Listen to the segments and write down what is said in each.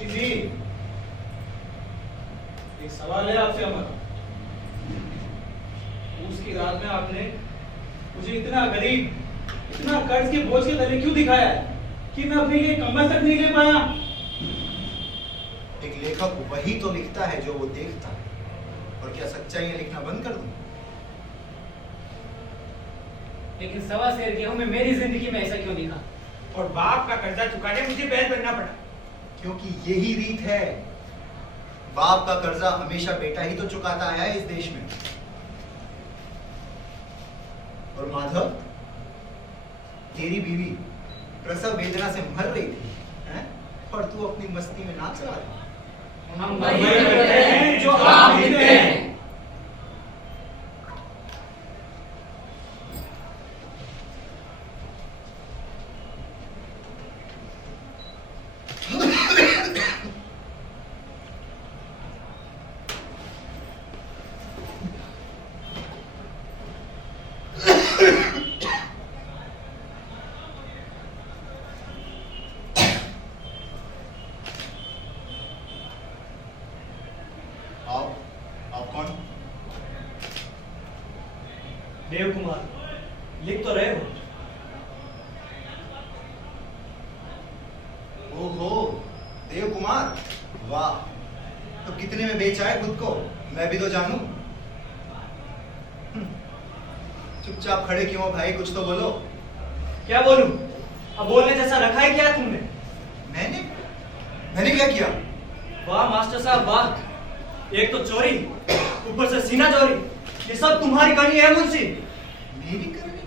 जी, एक सवाल है आपसे हमारा। उसकी रात में आपने मुझे इतना गरीब, इतना कर्ज के बोझ के तले क्यों दिखाया है कि मैं अपने लिए कंबल तक नहीं ले पाया? एक लेखक वही तो लिखता है जो वो देखता है। और क्या सच्चाइयां लिखना बंद कर दूं? लेकिन सवा शेर गेहूं में मेरी जिंदगी में ऐसा क्यों लिखा? और बाप का कर्जा चुकाने मुझे बैल बनना पड़ा। क्योंकि यही रीत है। बाप का कर्जा हमेशा बेटा ही तो चुकाता है इस देश में। और माधव, तेरी बीवी प्रसव वेदना से मर रही थी, हैं? और तू अपनी मस्ती में नाच रहा था। हम वही करते हैं जो आप लिखते हैं। आप कौन? देव कुमार, लिख तो रहे हो? ओहो, देव कुमार, वाह। तो कितने में बेचा है खुद को, मैं भी तो जानूं। चुपचाप खड़े क्यों हो भाई, कुछ तो बोलो। क्या बोलूं? अब बोलने जैसा रखा है क्या तुमने? मैंने क्या किया? वाह मास्टर साहब वाह, एक तो चोरी, ऊपर से सीना चोरी, ये सब तुम्हारी करनी है मुंशी। मेरी करनी?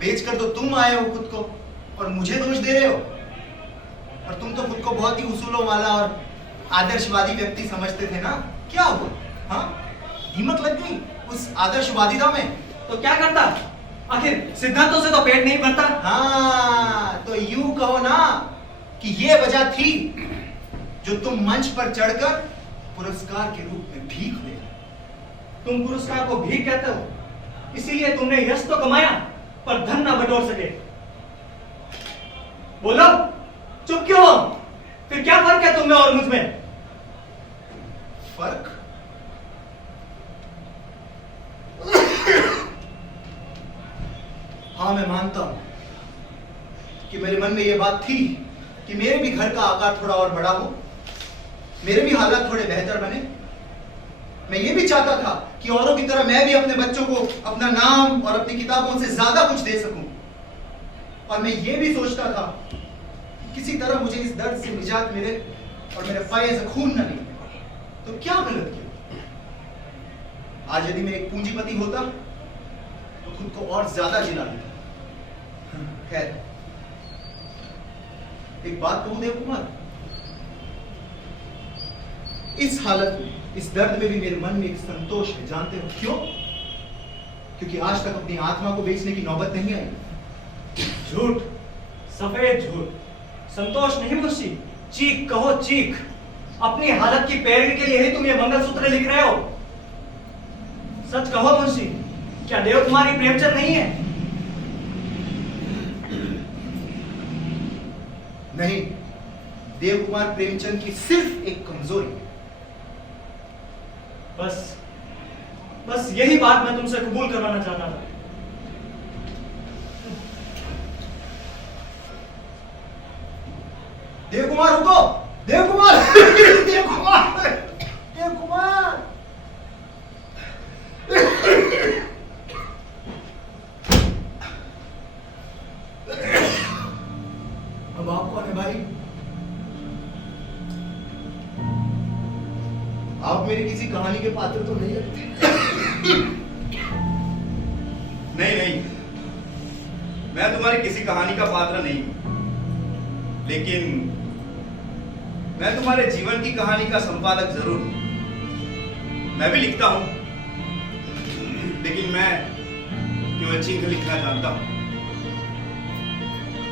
बेच कर तो तुम आए हो खुद को और मुझे दोष दे रहे हो। और तुम तो खुद को बहुत ही उसूलों वाला और आदर्शवादी व्यक्ति समझते थे ना। क्या हुआ? हाँ, दीमक लग गई उस आदर्शवादिता में? तो क्या करता? आखिर सिद्धांतों से तो पेट नहीं भरता। हाँ, तो यूं कहो ना कि ये वजह थी जो तुम मंच पर चढ़कर पुरस्कार के रूप में भीख ले। तुम पुरस्कार को भीख कहते हो, इसीलिए तुमने यश तो कमाया पर धन ना बटोर सके। बोलो, चुप क्यों हो? फिर क्या फर्क है तुम में और मुझ में? फर्क? हाँ, मैं मानता हूं कि मेरे मन में यह बात थी कि मेरे भी घर का आकार थोड़ा और बड़ा हो, मेरे भी हालात थोड़े बेहतर बने। मैं ये भी चाहता था कि औरों की तरह मैं भी अपने बच्चों को अपना नाम और अपनी किताबों से ज्यादा कुछ दे सकूं। और मैं ये भी सोचता था कि किसी तरह मुझे इस दर्द से निजात मिले और मेरे फाये से खून न निकले। तो क्या गलत किया? आज यदि मैं एक पूंजीपति होता तो खुद को और ज्यादा जिला देता। खैर, एक बात कहूं देव कुमार, इस हालत में, इस दर्द में भी मेरे मन में एक संतोष है। जानते हो क्यों? क्योंकि आज तक अपनी आत्मा को बेचने की नौबत नहीं आई। झूठ, सफेद झूठ, संतोष नहीं मुंशी, चीख कहो चीख। अपनी हालत की पैरवी के लिए ही तुम ये मंगलसूत्र लिख रहे हो। सच कहो मुंशी, क्या देव कुमारी प्रेमचंद नहीं है? नहीं, देव कुमार प्रेमचंद की सिर्फ एक कमजोरी। बस यही बात मैं तुमसे कबूल करवाना चाहता था। देव कुमार रुको! देव कुमार! देव कुमार! देव कुमार! अब आप कौन है भाई? आप मेरी किसी कहानी के पात्र तो नहीं लगते। नहीं, मैं तुम्हारी किसी कहानी का पात्र नहीं हूं, लेकिन मैं तुम्हारे जीवन की कहानी का संपादक जरूर हूं। मैं भी लिखता हूं, लेकिन मैं केवल चिन्ह लिखना जानता हूं,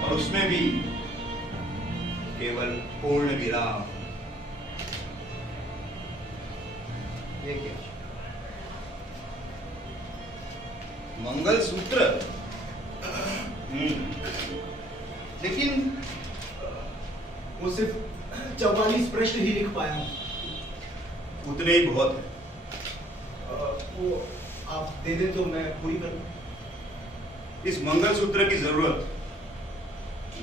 और उसमें भी केवल पूर्ण विराम। ये क्या? मंगलसूत्र। लेकिन वो सिर्फ 44 प्रश्न ही लिख पाया हूँ। उतने ही बहुत है। वो आप दे दें तो मैं पूरी करूँ। इस मंगलसूत्र की जरूरत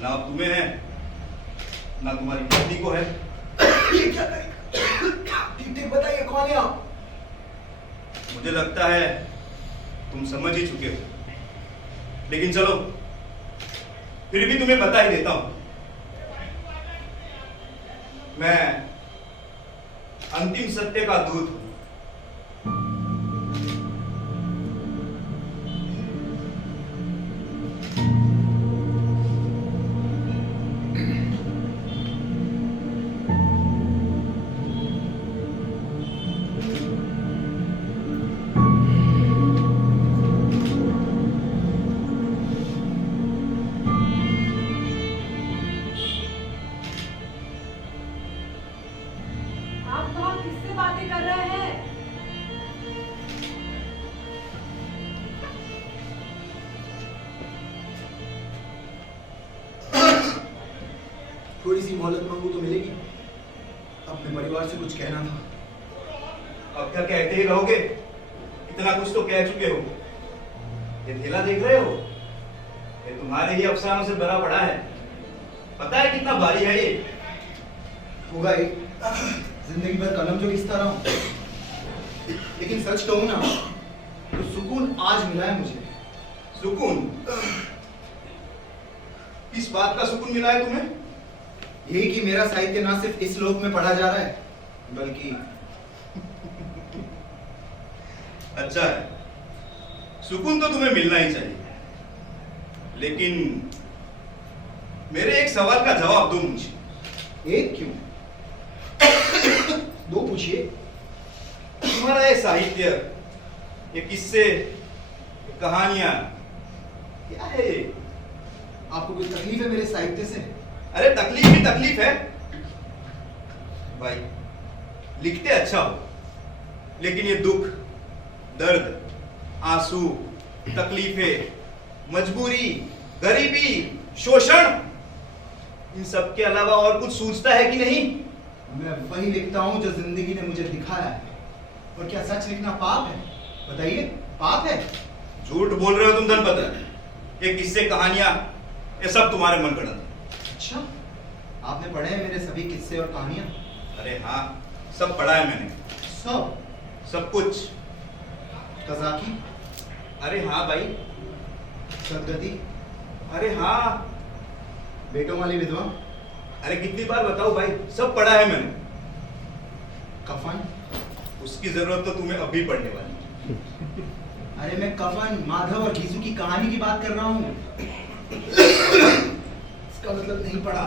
ना तुम्हें है ना तुम्हारी पत्नी को है। ये क्या करेगा? ठीक बताइए, कौन है आप? मुझे लगता है तुम समझ ही चुके हो, लेकिन चलो फिर भी तुम्हें बता ही देता हूं। मैं अंतिम सत्य का दूत हूं। आप वहाँ किससे बातें कर रहे हैं? थोड़ी सी मोहलत मांगू तो मिलेगी? अपने परिवार से कुछ कहना था। अब क्या कहते ही रहोगे? इतना कुछ तो कह चुके हो। ये थैला देख रहे हो? ये तुम्हारे ही अफसानों से भरा पड़ा है। पता है कितना भारी है ये? होगा ही। जिंदगी भर कलम जो घिसता रहा हूं, लेकिन सच कहूं ना तो सुकून आज मिला है मुझे। सुकून? किस बात का सुकून मिला है तुम्हें? यही कि मेरा साहित्य ना सिर्फ इस लोक में पढ़ा जा रहा है, बल्कि अच्छा है, सुकून तो तुम्हें मिलना ही चाहिए, लेकिन मेरे एक सवाल का जवाब दो मुझे। एक क्यों? दो पूछिए। तुम्हारा ये साहित्य, ये किस्से, ये कहानियां, क्या है ये? आपको कोई तकलीफ है मेरे साहित्य से? अरे तकलीफ ही तकलीफ है भाई। लिखते अच्छा हो, लेकिन ये दुख, दर्द, आंसू, तकलीफें, मजबूरी, गरीबी, शोषण, इन सब के अलावा और कुछ सूझता है कि नहीं? मैं वही लिखता हूं जो जिंदगी ने मुझे दिखाया है। और क्या सच लिखना पाप है? बताइए, पाप है? झूठ बोल रहे हो तुम धनपत। ये किस्से, कहानियां, ये सब तुम्हारे मन गढ़ंत है। अच्छा, आपने पढ़े हैं मेरे सभी किस्से और कहानियां? अरे हाँ, सब पढ़ा है मैंने, सब? सब कुछ। कज़ाकी? अरे हाँ भाई। सदगति? अरे हाँ। बेटों वाली विधवा? अरे कितनी बार बताऊं भाई, सब पढ़ा है मैंने। कफन? उसकी जरूरत तो तुम्हें अभी पढ़ने वाली। अरे मैं कफन, माधव और घीसू की कहानी की बात कर रहा हूं। इसका मतलब नहीं पढ़ा।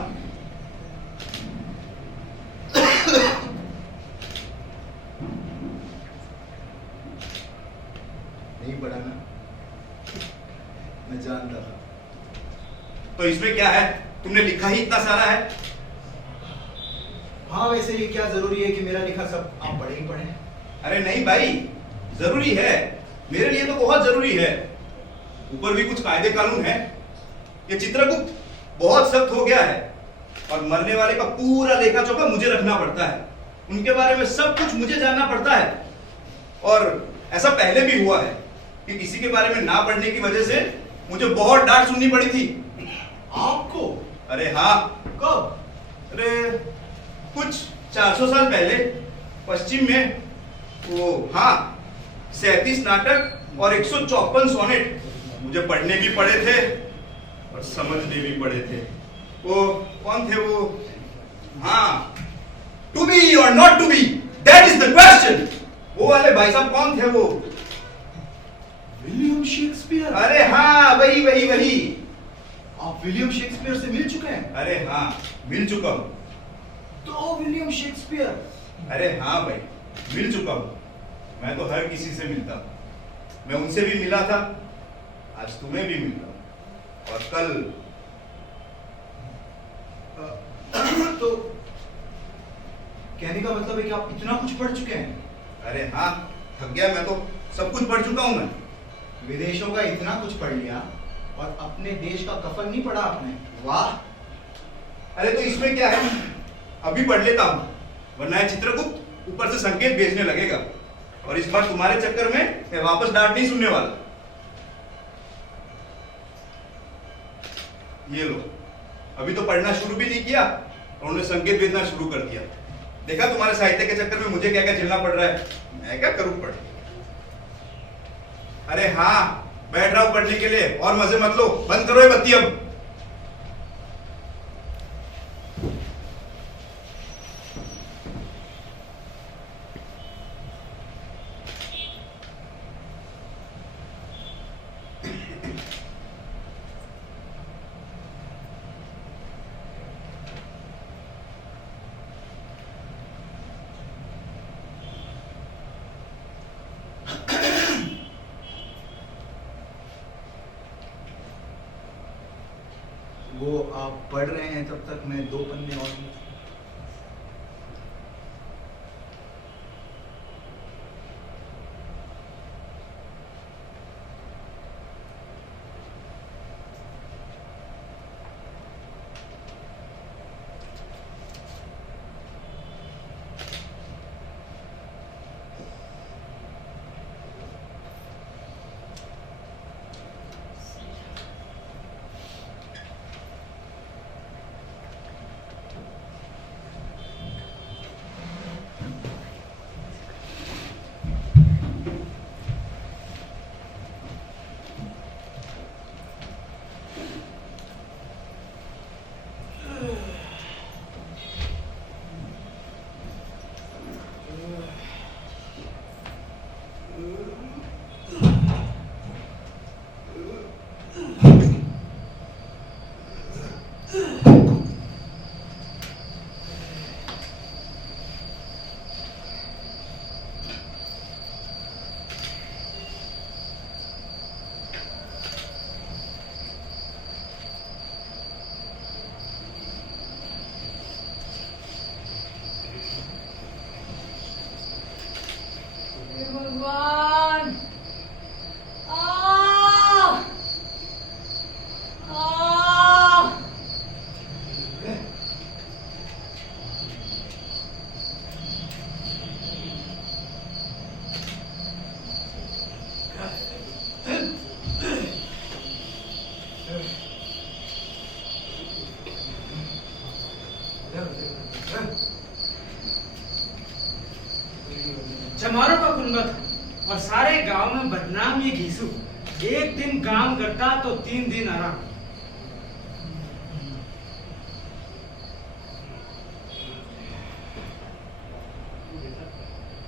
नहीं पढ़ा ना? मैं जानता था। तो इसमें क्या है, तुमने लिखा ही इतना सारा है। हाँ, वैसे ये क्या जरूरी है कि मेरा लिखा सब आप पढ़े ही पढ़े? अरे नहीं भाई, जरूरी है, मेरे लिए तो बहुत जरूरी है। ऊपर भी कुछ कायदे कानून है। ये चित्रगुप्त बहुत सख्त हो गया है और मरने वाले का पूरा लेखा जोखा मुझे रखना पड़ता है। उनके बारे में सब कुछ मुझे जानना पड़ता है। और ऐसा पहले भी हुआ है कि किसी के बारे में ना पढ़ने की वजह से मुझे बहुत डांट सुननी पड़ी थी। आपको? अरे हाँ। कब? अरे कुछ 400 साल पहले पश्चिम में, वो हाँ, 37 नाटक और 154 सोनेट मुझे पढ़ने भी पड़े थे और समझने भी पड़े थे। वो कौन थे वो? हाँ, टू बी और not to be, that is the question. वो वाले भाई साहब कौन थे वो? William Shakespeare? अरे हाँ, वही वही वही। आप विलियम शेक्सपियर से मिल चुके हैं? अरे हाँ, मिल चुका हूं। तो विलियम शेक्सपियर? अरे हाँ भाई, मिल चुका हूं। मैं तो हर किसी से मिलता हूं। मैं उनसे भी मिला था, आज तुम्हें भी मिल रहा हूं, और कल। तो कहने का मतलब है कि आप इतना कुछ पढ़ चुके हैं? अरे हाँ, थक गया मैं तो, सब कुछ पढ़ चुका हूं मैं। विदेशों का इतना कुछ पढ़ लिया और अपने देश का कफन नहीं पढ़ा आपने? वाह! अरे तो इसमें क्या है, अभी पढ़ लेता हूं, वरना ये चित्रगुप्त ऊपर से संकेत भेजने लगेगा और इस बार तुम्हारे चक्कर में मैं वापस डांट नहीं सुनने वाला। ये लो, अभी तो पढ़ना शुरू भी नहीं किया और उन्होंने संकेत भेजना शुरू कर दिया। देखा तुम्हारे साहित्य के चक्कर में मुझे क्या क्या झेलना पड़ रहा है, मैं क्या करूं पढ़। अरे हाँ, बैठ रहा हूं पढ़ने के लिए और मजे मत लो, बंद करो ये बत्ती अब। वो आप पढ़ रहे हैं तब तक मैं 2 पन्ने और हे भगवान आ आ चमारों का कुनबा था और सारे गांव में बदनाम ये घीसू। एक दिन काम करता तो 3 दिन आराम।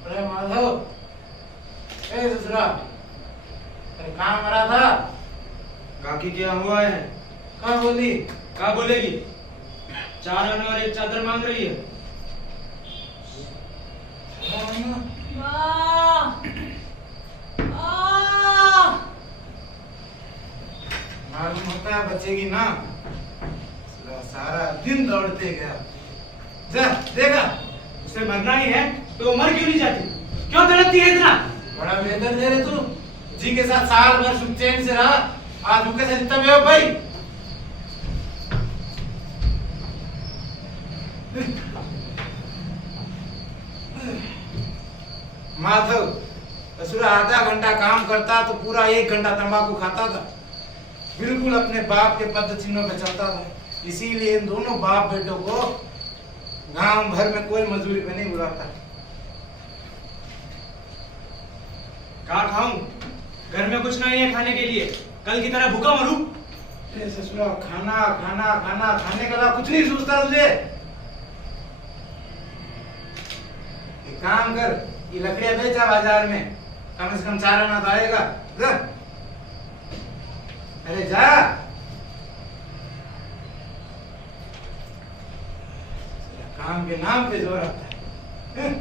अरे माधव, ए दूसरा, अरे कहाँ मरा था? काकी क्या हुआ है? कहाँ बोली? क्या बोलेगी? 4 आने और 1 चादर मांग रही है। मालूम होता है बचेगी ना, सारा दिन दौड़ते गया। जा देखा, उसे मरना ही है तो वो मर क्यों नहीं जाती? क्यों तड़पती है इतना? बड़ा वेदन दे रहे तू। जी के साथ साल भर सुख चैन से रहा, आज उनके साथ इतना बेवफाई। माधव, असुरा आधा घंटा काम करता तो पूरा 1 घंटा तंबाकू खाता था। बिल्कुल अपने बाप के पद चिन्हों पे चलता था। इसीलिए इन दोनों बाप बेटों को गांव भर में कोई मजदूरी पे नहीं बुलाता। क्या खाऊं? घर में कुछ नहीं है खाने के लिए। कल की तरह भूखा मरूं? ए ससुरा, खाना खाना खाना खाने के अलावा कुछ नहीं सोचता तुझे? एक काम कर, ये लकड़ियां बेचा बाजार में, कम से कम 4 आना तो आएगा। जा। अरे जा। काम के नाम पे जोर आता है।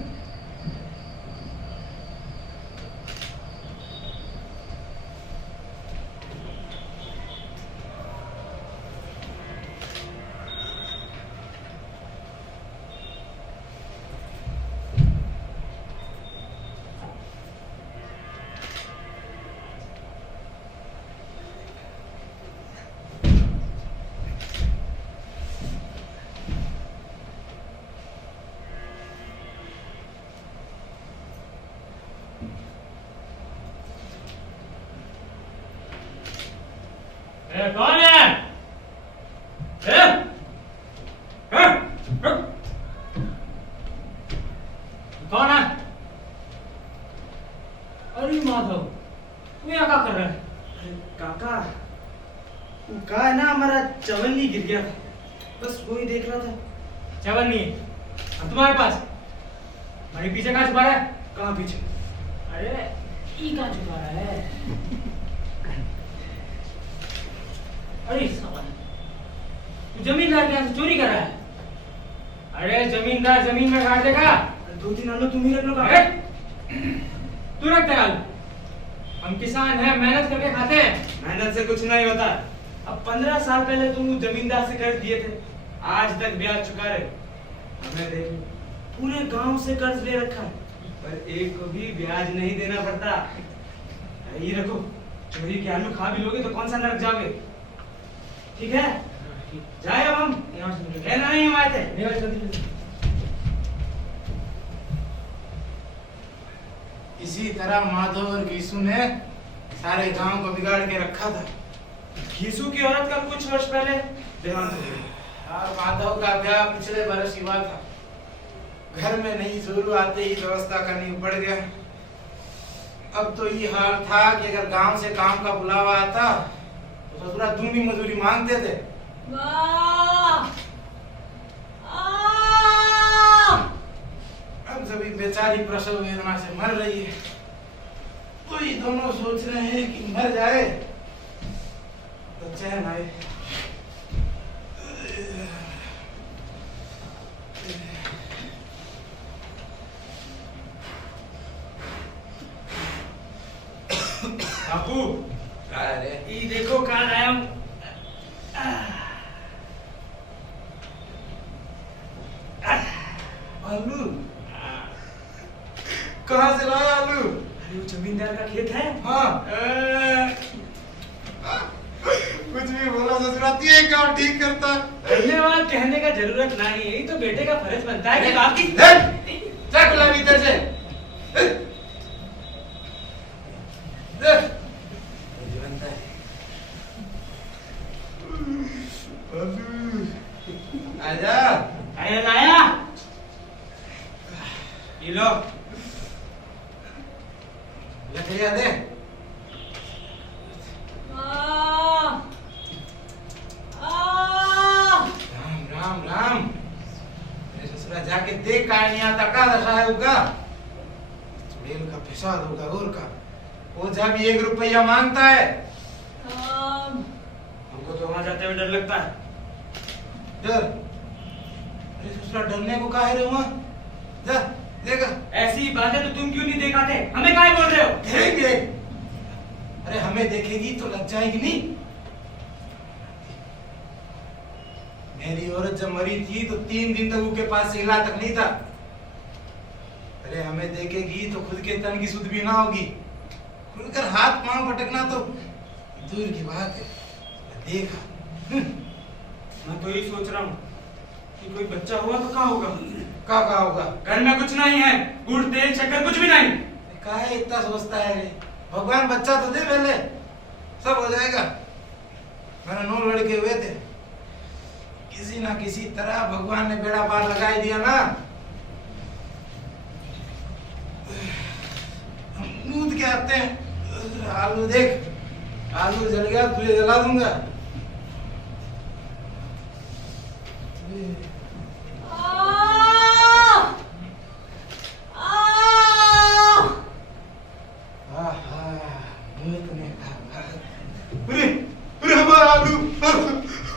अरे कौन है? ए? कौन है? अरे माधव, तू यहाँ क्या कर रहा है? अरे काका, वो कहा है ना हमारा चवन्नी गिर गया था, बस वही देख रहा था। चवन्नी अब तुम्हारे पास हमारे पीछे कहाँ छुपा रहा है? कहाँ पीछे? अरे ये कहाँ छुपा रहा है? अरे सवाल, तू जमींदार के यहाँ से चोरी कर रहा है? अरे जमींदार जमीन में गाड़ देगा। 2-3 आलू तुम ही रख लो अरे काका। तू रख दे आलू। हम किसान हैं, मेहनत करके खाते हैं। मेहनत से कुछ नहीं होता। अब 15 साल पहले तुम जमींदार से कर्ज दिए थे, आज तक ब्याज चुका रहे। हमें देख, पूरे गांव से कर्ज ले रखा है, पर एक को भी ब्याज नहीं देना पड़ता। ये रखो, चोरी के आलू खा भी लोगे तो कौन सा नरक जाओगे। ठीक है, जाए अब हम। लेना नहीं हम आए थे। इसी तरह माधव और गीसू ने सारे गांव को बिगाड़ के रखा था। घीसू की औरत का कुछ वर्ष पहले देहांत हो गया। और माधव का ब्याह पिछले बरस ही हुआ था। घर में नहीं जोरू आते ही व्यवस्था करनी पड़ गया। अब तो ये हाल था कि अगर गांव से काम का बुलावा आता तो ससुरा दूनी मजूरी मांगते थे। अब जब ये बेचारी प्रसव वेदना से मर रही है तो ये दोनों सोच रहे हैं कि मर जाए तो चैन आए। बापू, अरे ये देखो कहाँ लाया हूँ। आलू कहाँ से लाया आलू? अरे वो जमींदार का खेत है। हाँ कुछ भी बोला ससुराती है काम ठीक करता। धन्यवाद कहने का जरूरत नहीं है, यही तो बेटे का फर्ज बनता है कि बाप की। क्या गुलामी इधर से? आजा आया लाया, ये लो। लकड़ियां दे। राम राम राम। मेरे ससुरा जाके देख का नहीं आता का दशा है उनका। चुड़ैल का फिसाद होगा और का। वो जब 1 रुपया मांगता है हमको तो वहां जाते हुए डर लगता है। डर? अरे ससुरा डरने को काहे रे वहां? जा देखा। ऐसी बातें तो तुम क्यों नहीं दिखाते? हमें काहे बोल रहे हो? देखेंगे। अरे हमें देखेगी तो लग जाएगी नहीं। मेरी औरत जब मरी थी तो 3 दिन तक उसके पास से हिला तक नहीं था। अरे हमें देखेगी तो खुद के तन की सुध भी ना होगी। खुलकर हाथ पांव पटकना तो दूर की बात है। देखा मैं तो यही सोच रहा हूँ कि कोई बच्चा हुआ तो क्या होगा। का होगा? घर में कुछ नहीं है, गुड़ तेल शक्कर कुछ भी नहीं। काहे इतना सोचता है रे? भगवान बच्चा तो दे पहले, सब हो जाएगा। मेरे 9 लड़के हुए थे, किसी ना किसी तरह भगवान ने बेड़ा पार लगा ही दिया ना। दूध के आते हैं। आलू देख, आलू जल गया तुझे जला दूंगा। हमारा आलू।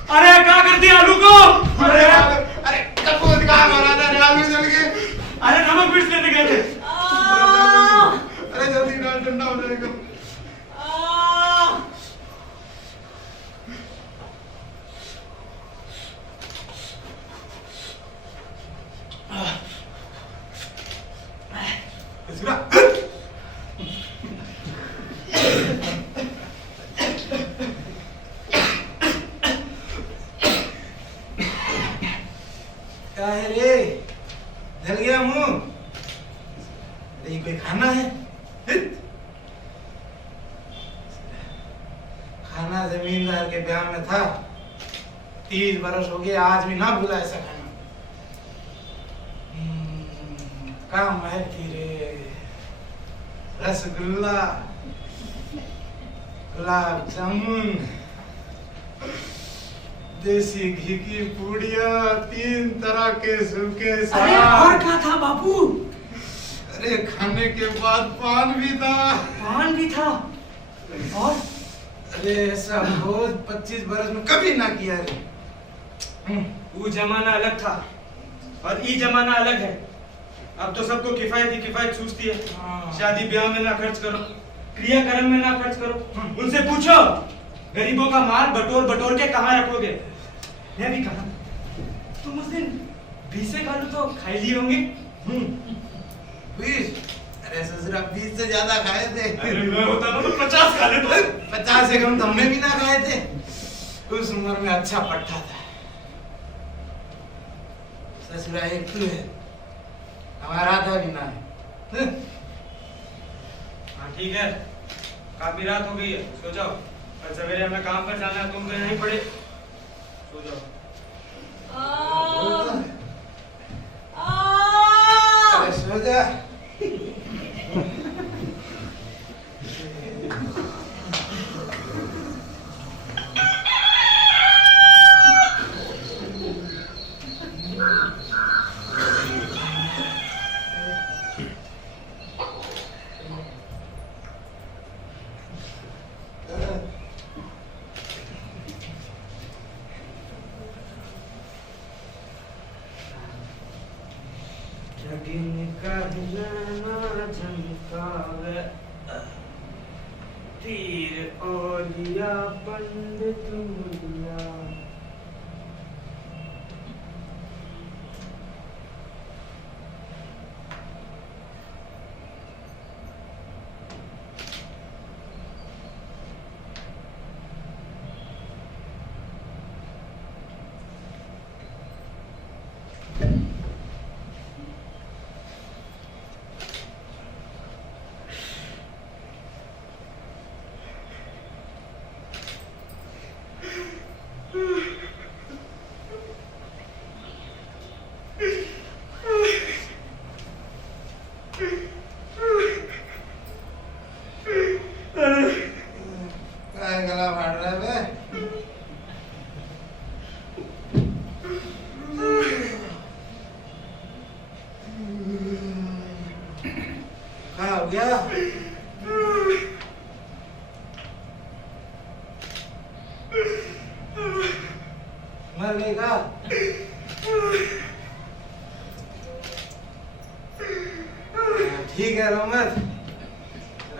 अरे क्या कर दिया आलू को? अरे कपूर कहाँ मारा था रे? आलू जल गए। अरे नमक मिर्च लेने गए थे। अरे जल्दी डाल, ठंडा हो जाएगा। क्या है रे? जल गया मुंह? ये कोई खाना है? खाना मैं जमींदार के ब्याह में था, 30 बरस हो गए, आज भी ना भूला ऐसा खाना। का महल थी रे, रसगुल्ला, गुलाब जामुन, देसी घी की पूड़िया, 3 तरह के सूखे अरे साग। और क्या था बापू? अरे खाने के बाद पान भी था। पान भी था। और अरे ऐसा भोज 25 बरस में कभी ना किया रे। वो जमाना अलग था और ये जमाना अलग है। अब तो सबको किफायत ही किफायत सूझती है। हाँ। शादी ब्याह में ना खर्च करो, क्रियाकर्म में ना खर्च करो। उनसे पूछो गरीबों का माल बटोर बटोर के कहाँ रखोगे। मैं भी कहा तुम उस दिन 20 कालू तो खाई लिए होंगे। 20? अरे ससुरा 20 से ज्यादा खाए थे। अरे मैं होता ना तो 50 खा लेता। 50 से कम तो हमने भी ना खाए थे। उस उम्र में अच्छा पट्टा था। ससुरा एक तू है, हमारा था भी ना है। हाँ ठीक है, काफी रात हो गई है, सो जाओ। कल सवेरे हमें काम पर जाना है, तुम तो यहीं पड़े, सो जाओ। अरे सो जा। तीर ओलिया पंडित मुलिया। गला फाड़ रहा है बे। क्या हो गया? मर गई का? ठीक है रोमत,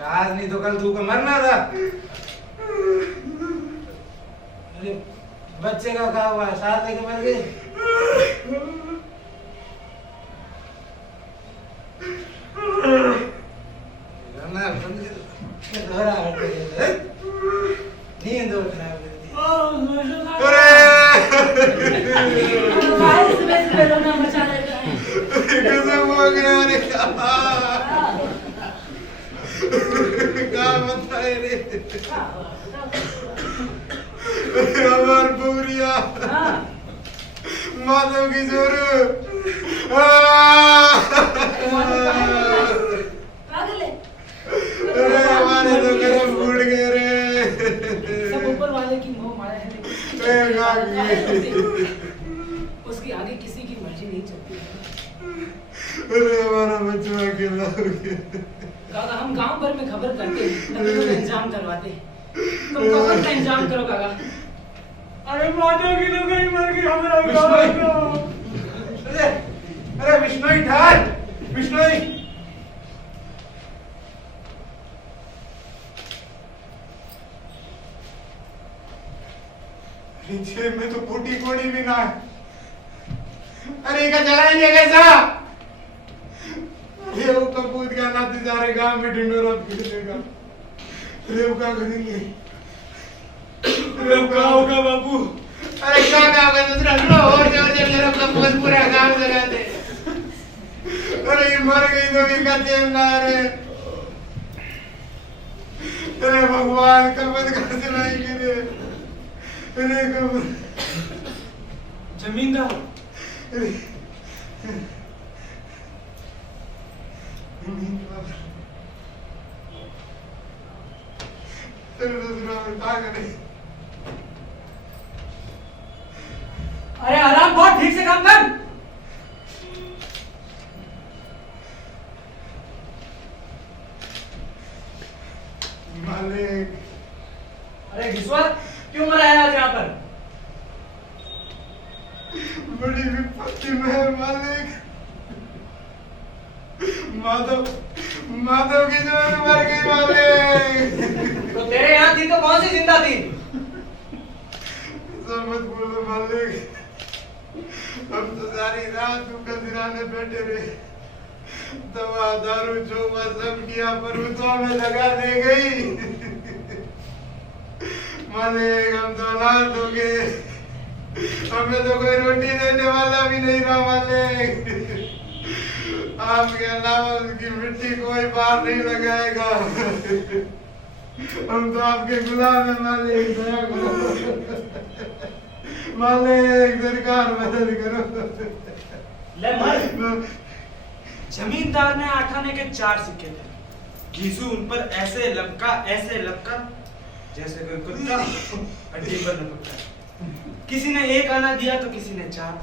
आज नहीं तो कल तू को मरना था। अरे बच्चे का क्या हुआ, साथ लेके मर गई? नींद उठना कसम हो गया रे। क्या बताए रे हमार बुरिया माधव की जोर। अरे हमारे तो कर्म फूट गए रे। सब ऊपर वाले की मोह माया है, उसके आगे किसी की मर्जी नहीं चलती। अरे हमारा बच्चा अकेला हो गया। काका हम गांव भर में खबर करते हैं, तभी तो इंतजाम करवाते हैं। तुम कबर का इंतजाम करो काका। अरे माधव की तो कहीं मर गई हमारा गाँव। अरे विष्णु ठार, विष्णु नीचे में तो फूटी कोड़ी भी ना है। अरे का जलाएंगे कैसा? रेव कपूत का नाते सारे गांव में ढिंडोरा फिरेगा। रेव का करेंगे? रेव का होगा बाबू? अरे क्या होगा दूसरा और रेव कपूत पूरा गांव जला दे। अरे ये मर गई तो भी कहते हैं ना। अरे अरे भगवान कफन कहाँ से लाएंगे रे? अरे कफन जमींदार अरे जमींदार तेरे ससुरा में क्या करे? अरे आराम बहुत ठीक से काम कर। मालिक अरे घिसवा क्यों मरा है आज यहाँ पर? बड़ी विपत्ति में है मालिक। माधव माधव की जान मर गई मालिक। तो तेरे यहाँ थी तो कौन सी जिंदा थी? ऐसा मत बोलो मालिक। हम तो सारी रात दुखा सिराने बैठे रहे, दवा दारू जो सब किया पर वो तो हमें लगा दे गई। मालिक हम तो अनाथ हो गए, हमें तो कोई रोटी देने वाला भी नहीं रहा मालिक। आपके अलावा उसकी मिट्टी कोई बाहर नहीं लगाएगा। हम तो आपके गुलाम हैं मालिक, दया करो मालिक, सरकार मदद करो। ले मर। जमींदार ने 8 आने के 4 सिक्के थे। घीसू उन पर ऐसे लपका जैसे कोई कुत्ता हड्डी पर लपकता। किसी ने 1 आना दिया तो किसी ने 4।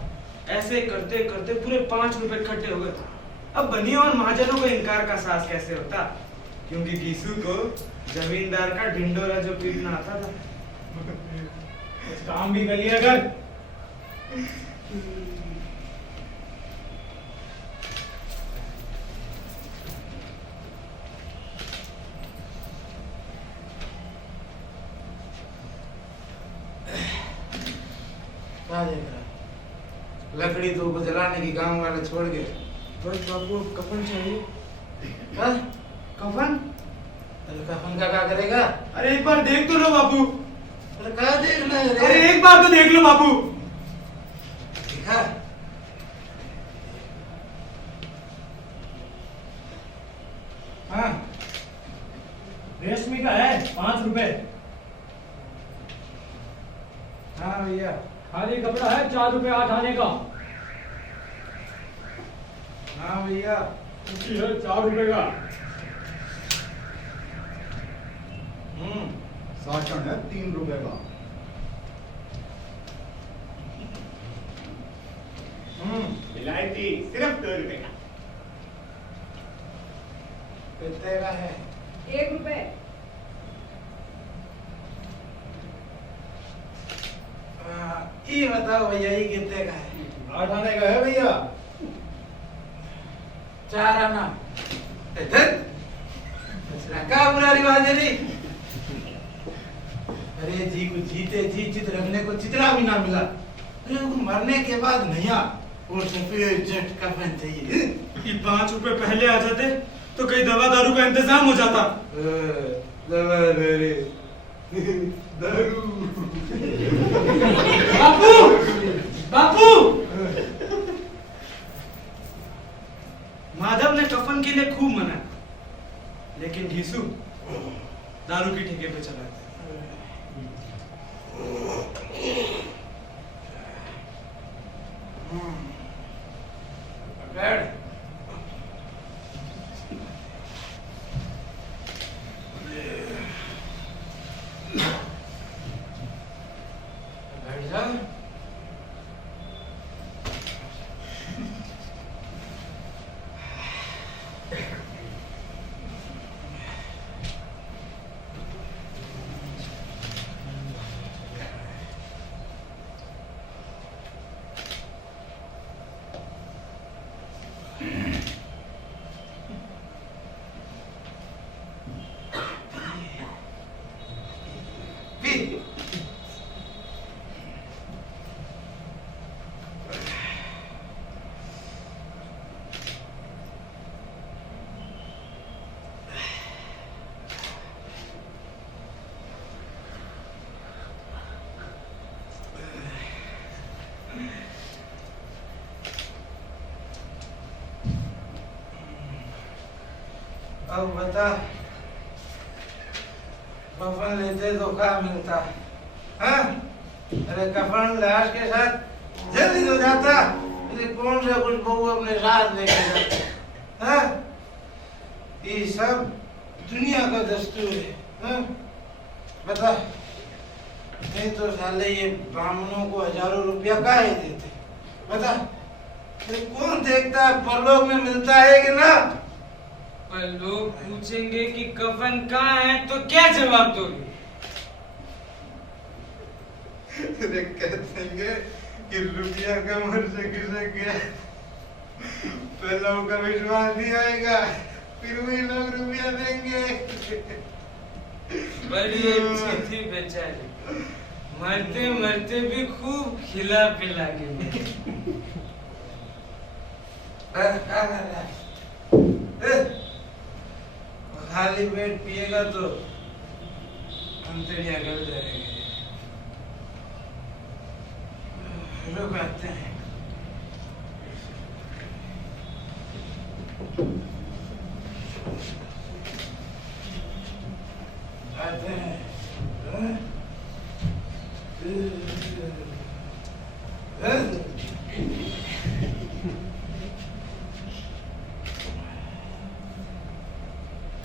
ऐसे करते करते पूरे 5 रुपए इकट्ठे हो गए। अब बनियों और महाजनों को इनकार का साहस कैसे होता, क्योंकि घीसू को जमींदार का ढिंडोरा जो पीटना आता था। कुछ काम भी कर लिया कर। क्या देख रहा है? लकड़ी तो को जलाने की गांव वाले छोड़ गए। बस बाबू कफन चाहिए। हाँ? कफन? अरे कफन का क्या करेगा? अरे एक बार देख तो लो बाबू। अरे क्या देखना है रे? अरे एक बार तो देख लो बाबू। देखा? हाँ रेशमी का है 5 रुपए। हाँ भैया। खाली कपड़ा है 4 रुपए 8 आने का। हाँ भैया। है 4 रुपए का। साचन है 3 रुपए का। इलायची सिर्फ 2 रुपए का। कितने का है? 1 रुपए। ये बताओ भैया, ये कितने का है? 8 आने का है भैया। 4 आना। क्या बुरा रिवाज है रे? अरे जी को जीते जी चित रखने को चितरा भी ना मिला। अरे वो मरने के बाद नया और सफेद जट कफन चाहिए। ये 5 रुपए पहले आ जाते तो कई दवा दारू का इंतजाम हो जाता। दवा मेरे दारू। बापू बापू। माधव ने कफन के लिए खूब मना, लेकिन घीसू दारू की ठेके पे चला गया। बैठ। बैठ जा। अब बता, कफन लेते तो क्या मिलता? हाँ? अरे कफन लाश के साथ जल्दी हो जाता। अरे कौन सा कुछ बहू अपने साथ लेके जाता? हाँ? ये सब दुनिया का दस्तूर है। हाँ? बता, नहीं तो साले ये ब्राह्मणों को हजारों रुपया काहे देते? बता, अरे कौन देखता है परलोक में मिलता है कि ना? पर लोग पूछेंगे कि कफन कहाँ है तो क्या जवाब दोगे? अरे कहेंगे कि रुपया कमर से खिसक गया। पहले का विश्वास नहीं आएगा, फिर वही लोग रुपया देंगे। बड़ी अच्छी थी बेचारी, मरते मरते भी खूब खिला पिला के। खाली पेट पिएगा तो अंतड़ियां गल जाएंगे। लोग आते हैं। आते हैं। हाँ?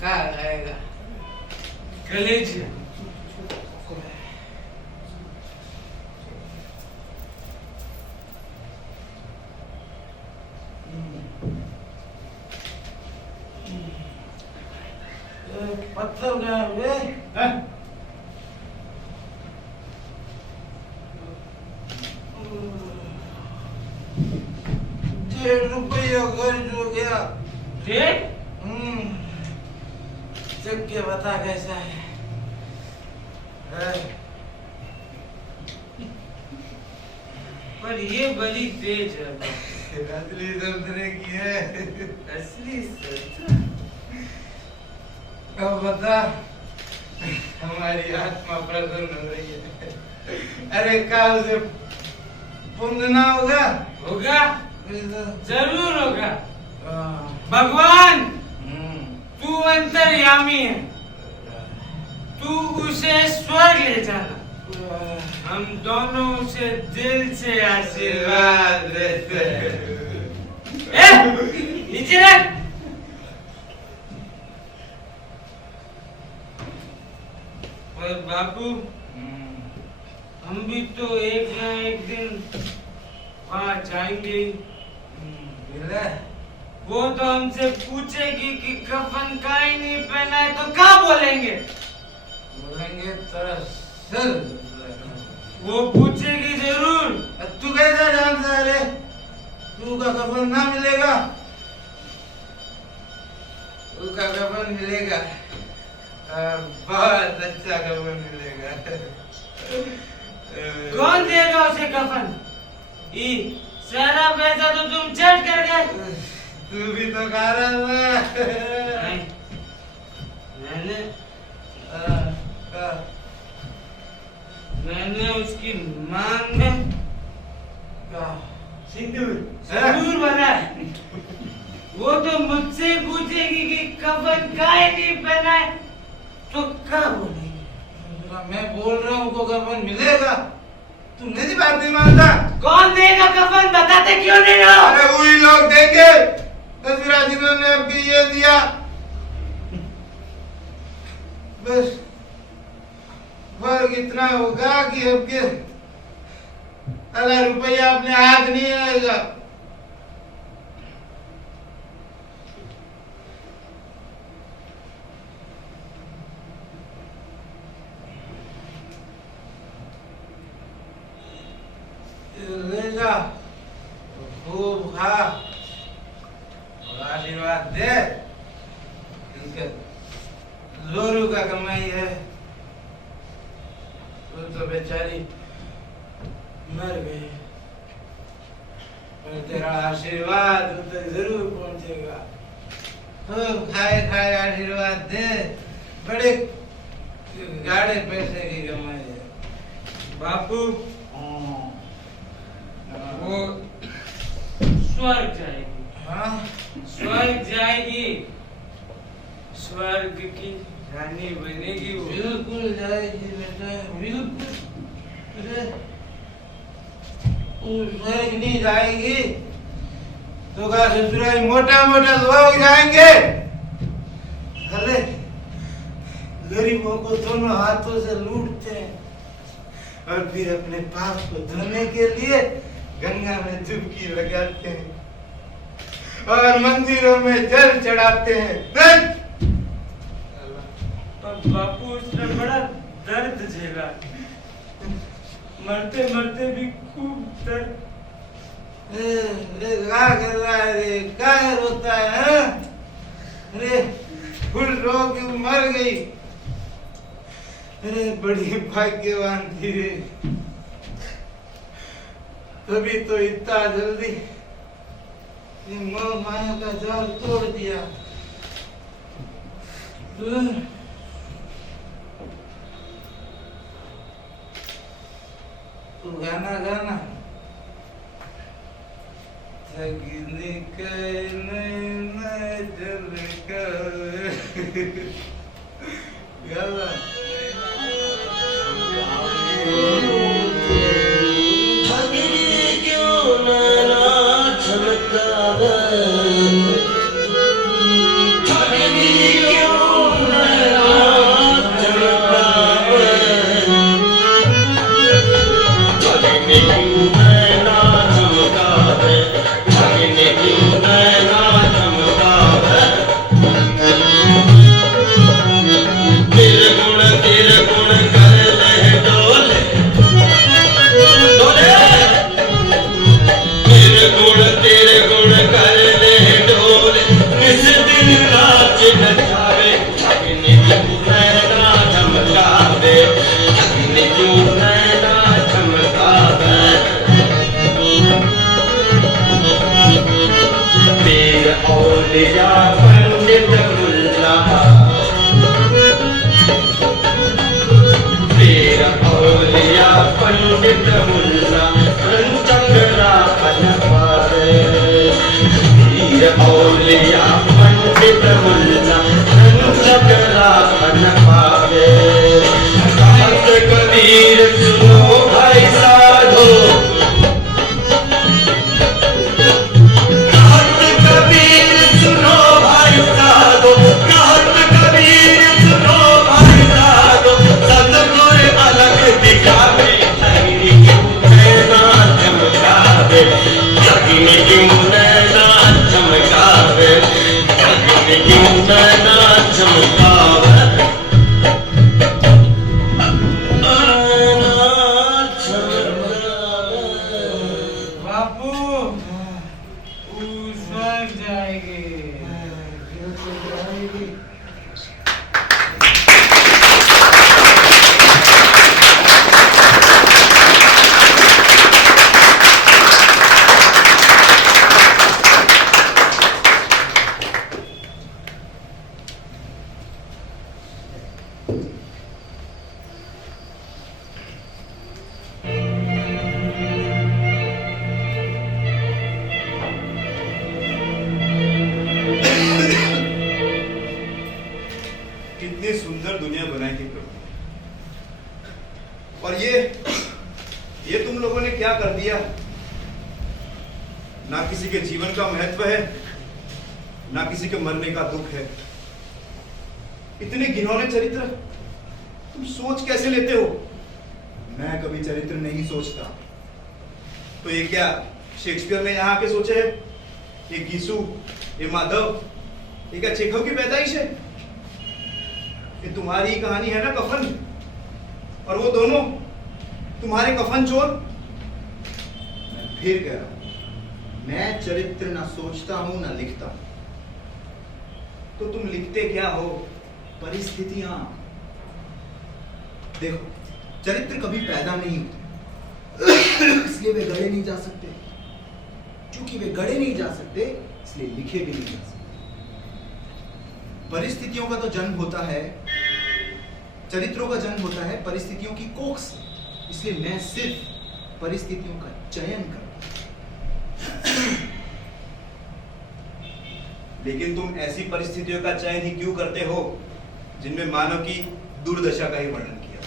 क्या खाएगा? कलेजी। पत्थर कहाँ हुए? ₹1.5 खर्च हो गया। डेढ़? चख के बता कैसा है? पर ये बड़ी तेज है। असली संतरे की है। असली संतरा? अब बता, हमारी आत्मा प्रसन्न हो रही है। अरे कल से पुण्य होगा? होगा, जरूर होगा। हाँ। भगवान, तू अंतर्यामी है, तू उसे स्वर्ग ले जाना। हम दोनों उसे दिल से आशीर्वाद देते हैं। नीचे रख। पर बापू, हम भी तो एक ना एक दिन वहाँ जाएंगे। वो तो हमसे पूछेगी कि कफन का ही नहीं पहना है तो क्या बोलेंगे? बोलेंगे तेरा सिर। वो पूछेगी जरूर। तू कैसा जानता है रे? तू का कफन ना मिलेगा? तू का कफन मिलेगा, बहुत अच्छा कफन मिलेगा। कौन देगा उसे कफन? सारा पैसा तो तुम चट कर गए। तू भी तो खा रहा था। नहीं, मैंने उसकी मांग में सिंदूर भरा है। वो तो मुझसे पूछेगी कि कफन काहे नहीं पहना है तो क्या बोलेंगे? मैं बोल रहा हूँ को कफन मिलेगा, तू मेरी बात नहीं मानता। कौन देगा कफन? बताते क्यों नहीं हो? अरे वही लोग देंगे, दसरा जिन्होंने अब ये दिया। बस फर्क इतना होगा कि अब के ₹1,000 अपने हाथ नहीं आएगा। ले जा, खूब खा और आशीर्वाद दे। इनके जोरू का कमाई है। वो तो बेचारी मर गई, पर तेरा आशीर्वाद उन तक जरूर पहुंचेगा। खूब खाए खाए आशीर्वाद दे। बड़े गाढ़े पैसे की कमाई है बापू। वो स्वर्ग जाएगी। हाँ? स्वर्ग जाएगी। स्वर्ग की रानी बनेगी वो। बिल्कुल जाएगी बेटा, बिल्कुल। अरे नहीं जाएगी तो का ससुराल मोटा मोटा लोग जाएंगे। अरे गरीबों को दोनों हाथों से लूटते हैं और फिर अपने पाप को धोने के लिए गंगा में डुबकी लगाते हैं और मंदिरों में जल चढ़ाते हैं। पर बापू उसने बड़ा दर्द झेला, मरते मरते भी खूब दर्द। क्या कर रहा है रे, क्या रोता है हाँ? अरे फुल रो क्यों मर गई। अरे बड़ी भाग्यवान थी रे, तभी तो इतना जल्दी मोह माया का जाल तोड़ दिया। तू गाना गाना थकने का नैना जल का गाना कितनी सुंदर दुनिया बनाई थी प्रभु, और ये तुम लोगों ने क्या कर दिया। ना किसी के जीवन का महत्व है, ना किसी के मरने का दुख है। इतने घिनौने चरित्र तुम सोच कैसे लेते हो। मैं कभी चरित्र नहीं सोचता। तो ये क्या शेक्सपियर ने यहाँ आके सोचे है? ये गीसू, ये माधव, ये क्या चेखव की पैदाइश है? ये तुम्हारी कहानी है ना कफन, और वो दोनों तुम्हारे कफन चोर। मैं फिर कह रहा हूं, मैं चरित्र ना सोचता हूं ना लिखता हूं। तो तुम लिखते क्या हो? परिस्थितियां। देखो, चरित्र कभी पैदा नहीं होते, इसलिए वे गढ़े नहीं जा सकते। क्योंकि वे गढ़े नहीं जा सकते, इसलिए लिखे भी नहीं जा सकते। परिस्थितियों का तो जन्म होता है, चरित्रों का जन्म होता है परिस्थितियों की कोख से। इसलिए मैं सिर्फ परिस्थितियों का चयन करता हूं। लेकिन तुम ऐसी परिस्थितियों का चयन ही क्यों करते हो जिनमें मानव की दुर्दशा का ही वर्णन किया।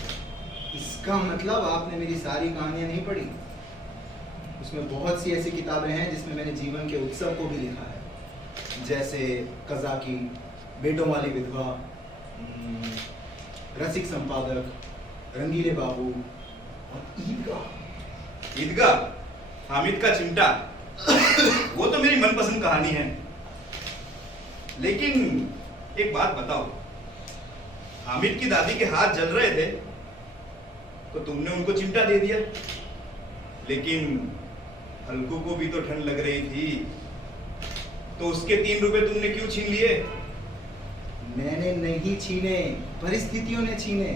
इसका मतलब आपने मेरी सारी कहानियां नहीं पढ़ी? उसमें बहुत सी ऐसी किताबें हैं जिसमें मैंने जीवन के उत्सव को भी लिखा है, जैसे कज़ाकी, बेटों वाली विधवा, रसिक संपादक, रंगीले बाबू और ईदगाह। ईदगाह, हामिद का चिमटा, वो तो मेरी मनपसंद कहानी है। लेकिन एक बात बताओ, हामिद की दादी के हाथ जल रहे थे तो तुमने उनको चिमटा दे दिया, लेकिन हल्कू को भी तो ठंड लग रही थी, तो उसके 3 रुपए तुमने क्यों छीन लिए? मैंने नहीं छीने, परिस्थितियों ने छीने।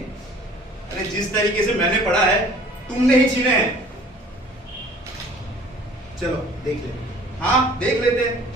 अरे जिस तरीके से मैंने पढ़ा है, तुमने ही छीने हैं। चलो देख लेते। हाँ, देख लेते हैं।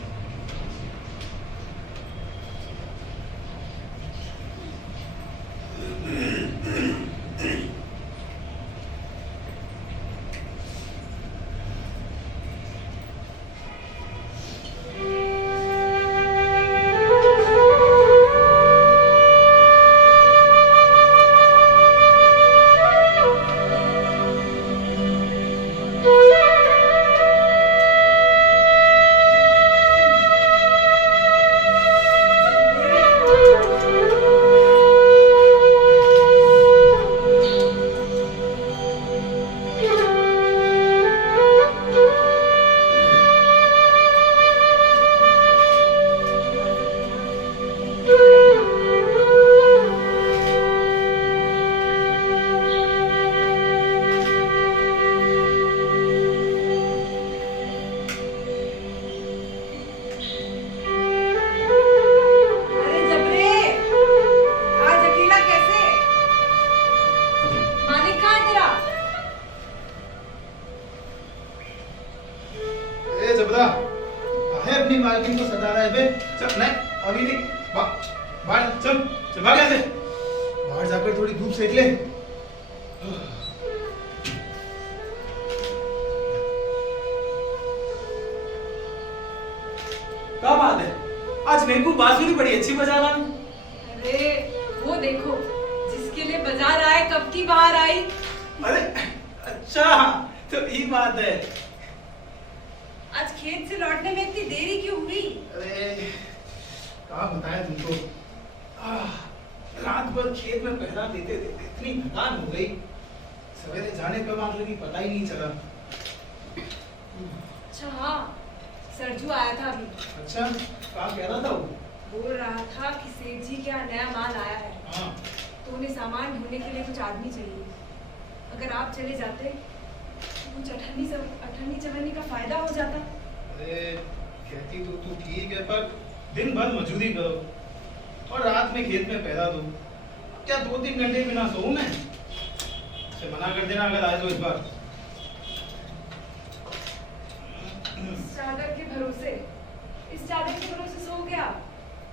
अरे जबरे, आज अकेला कैसे? मालिक कहाँ है तेरा? ए जबरा, काहे अपनी मालकिन को सता रहा है बे? चल नहीं, अभी नहीं। बाहर चल भाग यहाँ से। बाहर जाकर थोड़ी धूप सेक ले। क्या बात है, आज मेरे को बांसुरी बड़ी अच्छी बजा रहा हूँ। अरे वो देखो, जिसके लिए बाजार आए कब की बाहर आई। अरे अच्छा, तो ये बात है। आज खेत से लौटने में इतनी देरी क्यों हुई? अरे क्या बताया तुमको, रात भर खेत में पहरा देते देते इतनी थकान हो गई, सवेरे जाने कब आग लगी पता ही नहीं चला। अच्छा हाँ, सरजू आया था अभी। अच्छा, क्या कह रहा था वो? बोल रहा था कि सेठ जी क्या नया माल आया है, हाँ, तो उन्हें सामान ढोने के लिए कुछ आदमी चाहिए। अगर आप चले जाते तो कुछ अठन्नी चवन्नी का फायदा हो जाता। अरे कहती तो तू ठीक है, पर दिन भर मजदूरी करो और रात में खेत में पहरा दो, क्या 2-3 घंटे बिना सोऊं मैं? से मना कर देना अगर आए तो इस बार। इस चादर के भरोसे सो गया।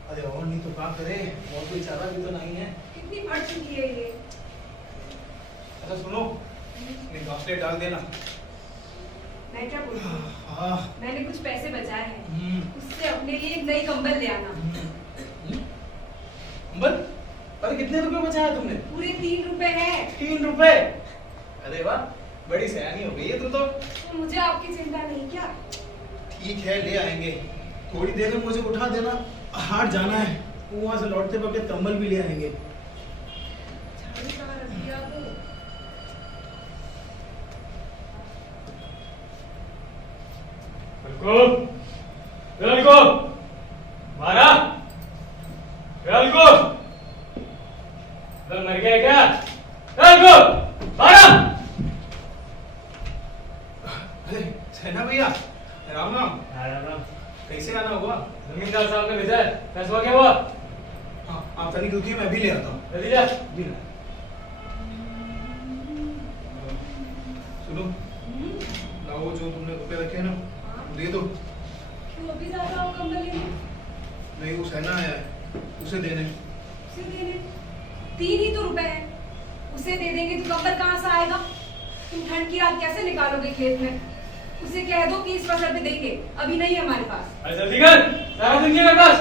अरे और नहीं तो क्या करे, और कोई चारा भी तो नहीं है। कितनी बढ़ चुकी है ये। अच्छा सुनो, ये घासले डाल देना। मैं क्या बोलूं? हाँ। मैंने कुछ पैसे बचाए हैं, उससे अपने लिए एक नई कंबल ले आना। कंबल? अरे कितने रुपए बचाया तुमने? पूरे 3 रुपए हैं। 3 रुपए? अरे वाह, बड़ी सयानी हो गई है तू तो। तो मुझे आपकी चिंता नहीं क्या? ठीक है, ले आएंगे। थोड़ी देर में मुझे उठा देना, हाट जाना है, वहां से लौटते वक्त कंबल भी ले आएंगे। झाड़ू कहाँ रख दिया वो? मारा मर गया क्या? मारा। अरे सेना भैया, राम राम। राम। कैसे आना हुआ? जमींदार साहब ने भेजा है, फैसला क्या हुआ? हाँ, आप तनिक रुकिए, मैं भी ले आता हूँ। जल्दी जा। जी ना। सुनो, लाओ जो तुमने रुपए रखे हैं ना, वो दे दो। क्यों अभी जा रहा हो कंबल लेने? नहीं, वो सेना आया है, उसे देने। उसे देने? 3 ही तो रुपए हैं, उसे दे देंगे तो कंबल कहाँ से आएगा? तुम ठंड की रात कैसे निकालोगे खेत में? उसे कह दो कि इस फसल पे देंगे, अभी नहीं है हमारे पास। अरे जल्दी कर, सारा दिन मेरे पास।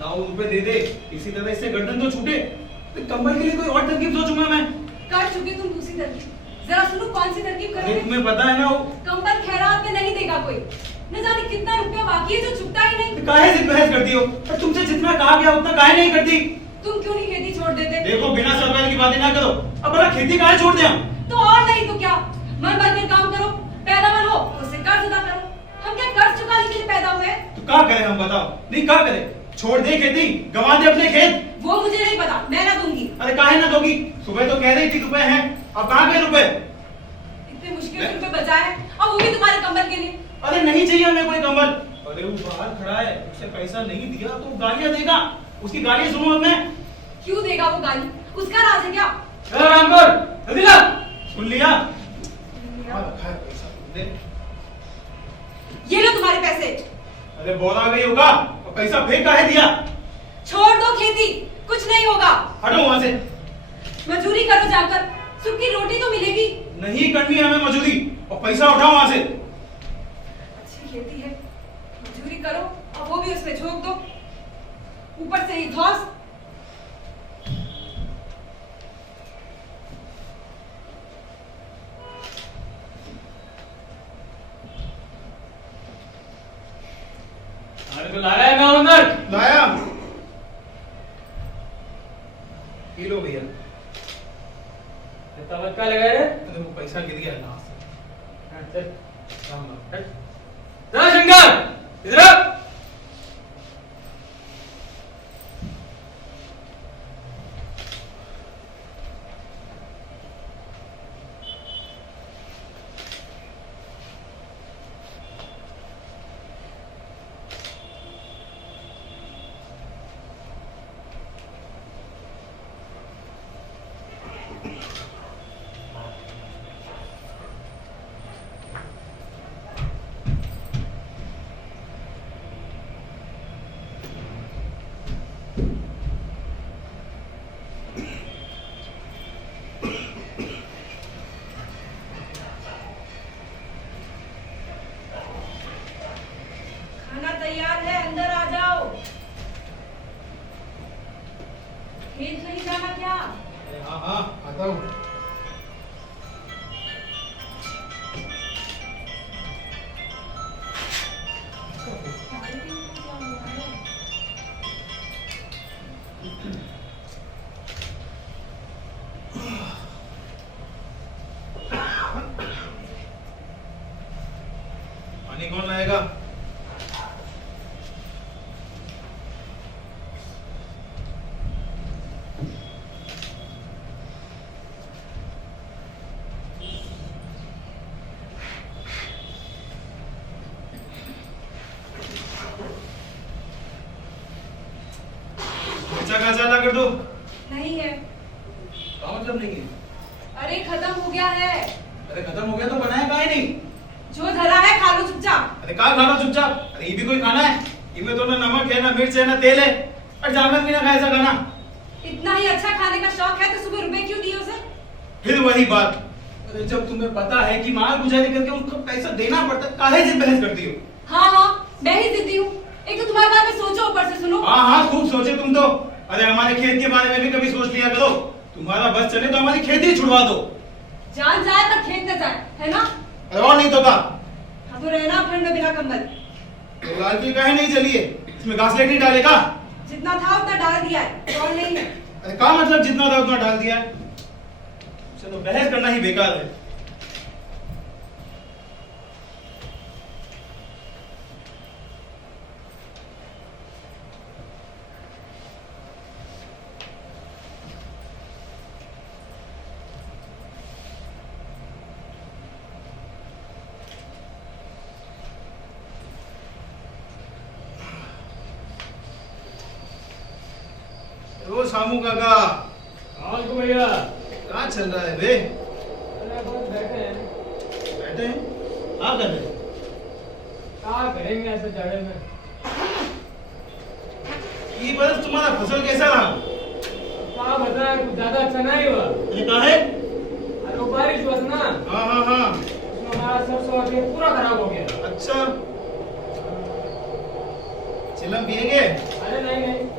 लाओ रुपए दे दे, इसी तरह इससे गर्दन तो छूटे। कंबल के लिए कोई और तरकीब सोचूंगा मैं। कर चुके तुम दूसरी तरकीब, जरा सुनो कौन सी तरकीब अरे करोगे? तुम्हें पता है ना वो कंबल खैरात में नहीं देगा कोई, न जाने कितना रुपया बाकी है जो चुकता ही नहीं। काहे से बहस करती हो? और तुमसे जितना कहा गया उतना काहे नहीं करती? तुम क्यों नहीं खेती छोड़ देते? देखो बिना सरकार की बातें ना करो। अब बड़ा खेती काहे छोड़ दिया? तो और नहीं तो क्या, मन भर कर काम करो, पैदावार हो उससे कर्ज अदा करो। हम क्या कर्ज चुकाने के लिए पैदा हुए हैं? तो क्या करें हम बताओ? नहीं क्या करें? छोड़ दे खेती, गंवा दे अपने खेत? वो मुझे नहीं पता, मैं ना दूंगी। अरे काहे ना दोगी? सुबह तो कह रही थी रुपए हैं, अब कहाँ गए रुपए? इतने मुश्किल से रुपए बचाए और वो भी तुम्हारे कंबल के लिए। अरे नहीं चाहिए हमें कोई कंबल। अरे वो बाहर खड़ा है, उसे पैसा नहीं दिया तो गालियां देगा। उसकी गालियां सुनो अब मैं। क्यों देगा वो गाली? उसका राज है क्या? अरे रामपुर, जल्दी ला। सुन लिया? ये लो तुम्हारे पैसे। अरे बोला गई होगा, और पैसा फेंक काहे दिया? छोड़ दो खेती, कुछ नहीं होगा। हटो वहां से। मजदूरी करो जाकर, सुख की रोटी तो मिलेगी। नहीं करनी हमें मजदूरी, और पैसा उठाओ वहां से। अच्छी खेती है, मजदूरी करो और वो भी उसमें झोंक दो, ऊपर से ही धौस। अरे तो ला रहा है मैं अंदर। लाया। पी लो भैया। तवक्का लगा रे। अरे वो पैसा गिर गया ना से। चल राम राम। चल शंकर इधर आ। खाना तैयार है, अंदर आ जाओ। खेत नहीं जाना क्या? अरे हाँ हाँ आता हूँ। पानी कौन लाएगा? बच्चा का ज्यादा कर दो। नहीं है। का मतलब नहीं है? अरे खत्म हो गया है। अरे खत्म हो गया तो बनाया काहे नहीं? जो धरा है खा लो चुपचाप। अरे का खा लो चुपचाप? अरे ये भी कोई खाना है? इनमें तो ना नमक है, ना मिर्च है, ना तेल है। और जानवर भी ना खाए ऐसा खाना। इतना ही अच्छा खाने का शौक है तो सुबह रुपए क्यों दिए उसे? फिर वही बात। अरे जब तुम्हें पता है कि माल गुजारी करके उनको पैसा देना पड़ता है, काहे से बहस करती हो? हाँ हाँ, मैं ही जिद्दी हूँ। एक तो तुम्हारे बारे में सोचो, ऊपर से सुनो। हाँ हाँ खूब सोचे तुम तो। अरे हमारे खेत के बारे में भी कभी सोच लिया करो। तुम्हारा बस चले तो हमारी खेती ही छुड़वा दो। जान जाए पर खेत न जाए, है ना? अरे और नहीं तो का? हाँ तो रहना ठंड में बिना कंबल। तो लाल की काहे नहीं चलिए? इसमें घासलेट नहीं डालेगा? जितना था उतना डाल दिया है, और नहीं है। अरे का मतलब जितना था उतना डाल दिया है? चलो बहस करना ही बेकार है। ओ सामू काका, और को भैया क्या चल रहा है बे? अरे बहुत बैठे हैं। बैठे हैं? क्या कर रहे हैं? क्या करेंगे ऐसे जाड़े में? ये बरस तुम्हारा फसल कैसा रहा? क्या बताया, कुछ ज्यादा अच्छा नहीं हुआ। अरे काहे? अरे वो बारिश हुआ था ना, हाँ हाँ हाँ। उसमें हमारा सरसों का खेत पूरा खराब हो गया। अच्छा, चिलम पिएंगे? अरे नहीं नहीं।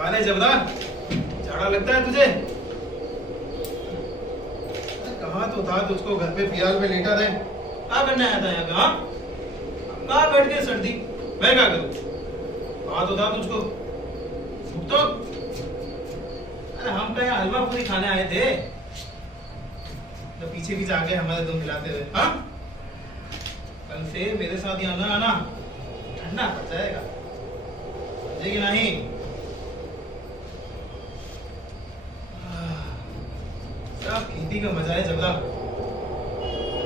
कहाँ है जबरा? झाड़ा लगता है तुझे? कहाँ तो था तुझको घर पे पियाल में लेटा रहे? क्या करने आया था यहाँ पे? हाँ, कहाँ बैठ गए सर्दी? मैं क्या करूँ? कहाँ तो था तुझको? भूख तो? अरे हम तो यहाँ हलवा पूरी खाने आए थे, तो पीछे पीछे आके हमारे दो मिलाते रहे। हाँ, कल से मेरे साथ यहाँ ना आना, ठंडा पड़ जाएगा, समझे कि नहीं? सब खेती का मजा है जबरा।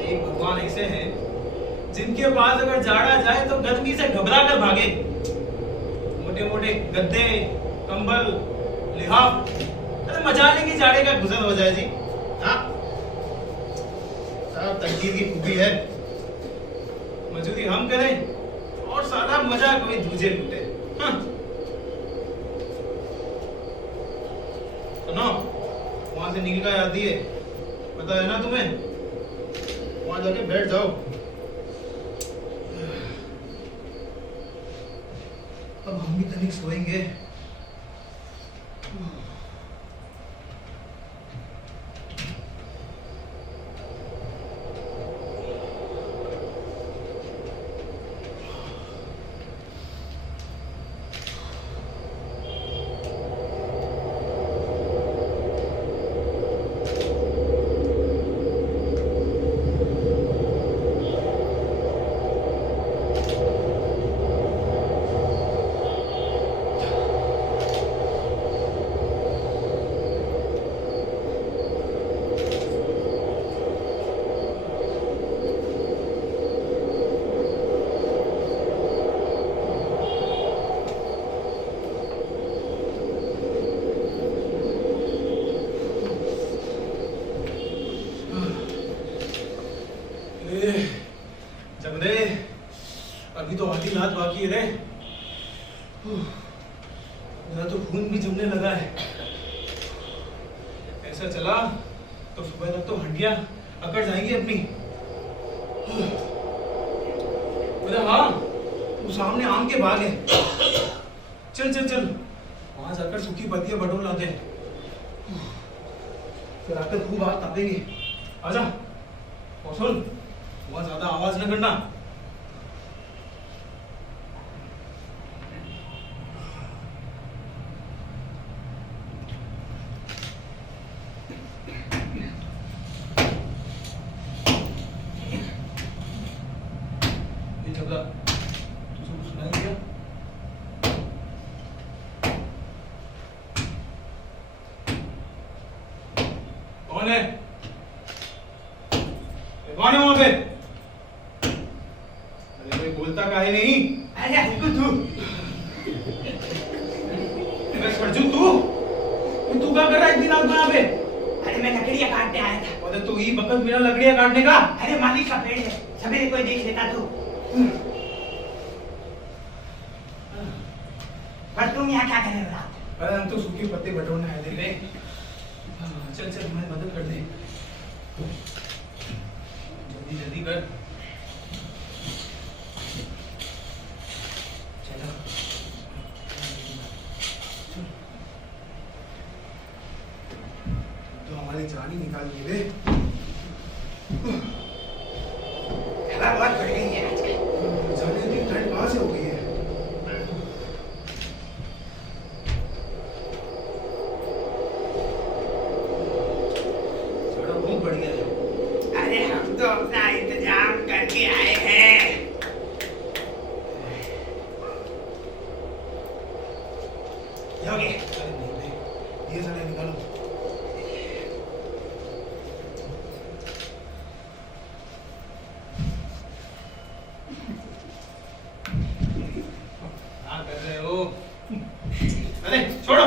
एक भगवान ऐसे हैं जिनके पास अगर जाड़ा जाए तो गर्मी से घबरा कर भागे। मोटे मोटे गद्दे, कंबल, लिहाफ, अरे मजा लेंगे जाड़े का गुजर हो जाए जी। हाँ, सब तकदीर की खूबी है। मजदूरी हम करें और सारा मजा कोई दूजे लूटे। हाँ। सुनो, वहां से निकल कर आती है, पता है ना तुम्हें? वहां जाके बैठ जाओ। अब हम भी तनिक सोएंगे। जमदे, अभी तो आधी रात बाकी है रे। मेरा तो खून भी जमने लगा है। ऐसा चला तो सुबह तक तो हड्डियां अकड़ जाएंगी अपनी। अरे हाँ, वो सामने आम के बाग है, चल चल चल, वहां जाकर सूखी पत्तियां बटोर लाते हैं, फिर आकर खूब आग तापेंगे। आजा। और सुन, वहां ज्यादा आवाज न करना। ये जबरा, तुझे कुछ सुनाई दिया? कौन है? कौन है वहां पे? अरे कोई बोलता काहे नहीं? अरे हमको तू सरजू तू क्या कर रहा है इतनी रात में यहाँ पे? अरे मैं लकड़ियां काटने आया था। अरे तू ही बकत मेरा लकड़ियां काटने का? अरे मालिक का पेड़ है, सवेरे कोई देख लेता तो। पर तुम यहाँ क्या कर रहे हो रात? अरे हम तो सूखे पत्ते बटोरने आए थे। चल चल, मैं मदद कर दे, जल्दी जल्दी कर। चलो तो हमारी जान ही निकाल दी रे। हवा बहुत बढ़ गई है आजकल। जाने की ठंड कहाँ से हो गई है? बहुत बढ़ गया है। अरे हम तो अपना इंतजाम करके आए हैं। योगे, अरे नहीं नहीं, ये सारे निकालो। क्या कर रहे हो? अरे छोड़ो।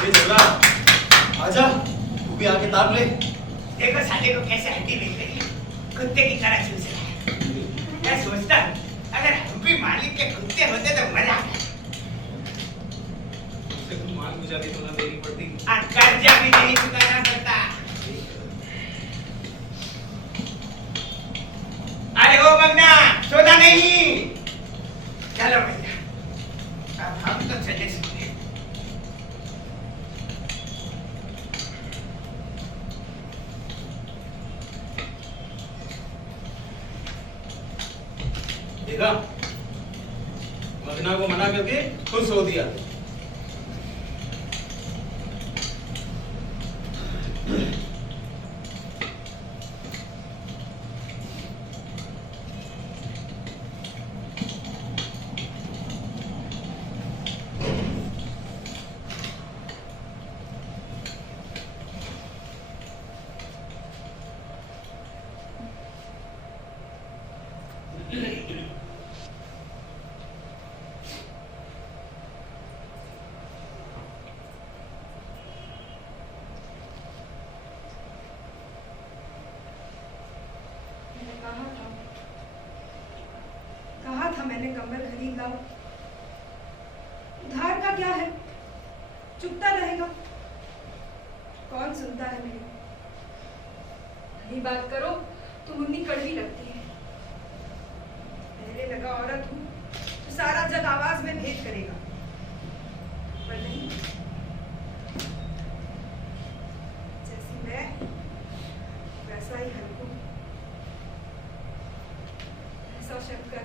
ये जबरा, आजा, तू भी आके ताप ले। देखो साले को कैसे हड्डी मिल गई है, कुत्ते की तरह चूस रहा है। मैं सोचता हूँ अगर हम भी मालिक के कुत्ते होते तो मजा आता। माल मुझे जाती तो ना देनी पड़ती। कर्जा भी नहीं चुकाना पड़ता। अरे ओ बंगना, सोना नहीं। चलो भैया, अब हम तो चले सकते। देखा, मगना को मना करके खुश हो दिया। कहा था मैंने कमर खरीद लाओ। उधार का क्या है, चुपता रहेगा। कौन सुनता है मेरी? भली बात करो तो मुन्नी कड़वी लगती है। पहले लगा औरत हूं तो सारा जग आवाज में भेद करेगा, पर नहीं। जैसी मैं वैसा ही हल्कू, ऐसा शंकर